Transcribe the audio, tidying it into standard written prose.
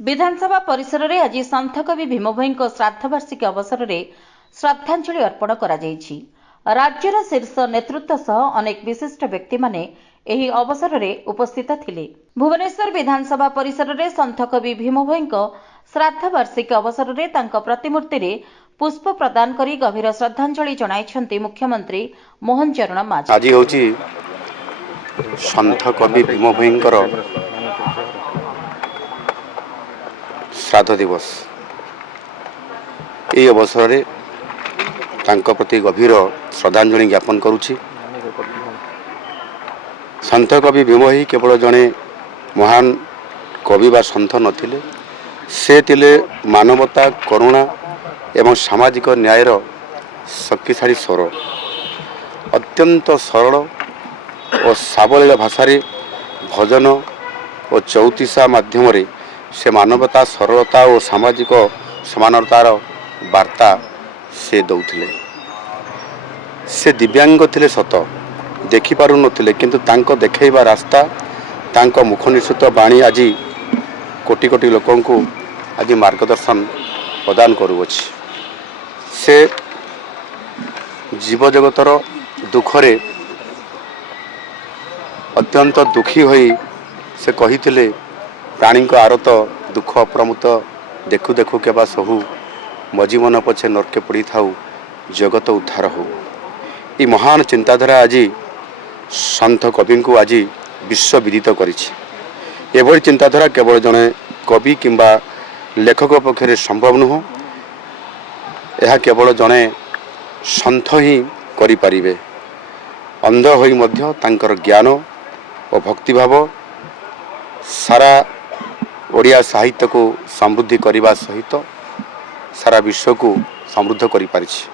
विधानसभा परिसर में आज संत कवि भीम भोई श्राद्धवार्षिकी अवसर में श्रद्धांजलि अर्पण करा जायछि। राज्यर शीर्ष नेतृत्व सह अनेक विशिष्ट व्यक्ति माने एही अवसर में उपस्थित थिले। भुवनेश्वर विधानसभा परिसर में संत कवि भीम भोई श्राद्धवार्षिकी अवसर में तांको प्रतिमूर्ति रे पुष्प प्रदान करी गभीर श्रद्धांजलि जणाइछन्ति मुख्यमंत्री मोहन चरण माझी। आज होची संत कवि भीम भोईंकर श्राद्ध दिवस। ये अवसर में तांको प्रति गभीर श्रद्धांजलि ज्ञापन करुछि। संत कवि भीम भोई केवल जड़े महान कवि व संत नथिले, से तिले मानवता, करुणा एवं सामाजिक न्यायर शक्तिशाली स्वर। अत्यंत सरल और सावलील भाषा भजन और चौतीसा माध्यम से मानवता, सरलता और सामाजिक समानतार वार्ता से दौथिले। से दिव्यांग थिले सत, देखि पारु नथिले, किंतु तांको देखैबा रास्ता, तांको मुख निश्चित बाणी आज कोटि कोटि लोकंकु आज मार्गदर्शन प्रदान करुअछि। से जीव जगतर दुखरे अत्यंत दुखी होई से कहिथिले, प्राणी को आरत दुख अप्रमुत देखु देखु केबा सहु, मजीवन पछे नरके पड़ी थाउ, जगत उद्धार हो। ये महान चिंताधारा आज संत कवि को आज विश्व विदित करिछि। एभली चिंताधारा केवल जड़े कवि किंबा लेखक पक्षरे संभव नुह। यह केवल जड़े संत ही करि परिबे। अंध होई मध्य तांकर ज्ञान और भक्तिभाव सारा ओडिया साहित्य को समृद्धि करने सहित सारा विश्व को समृद्ध करि पारिछि।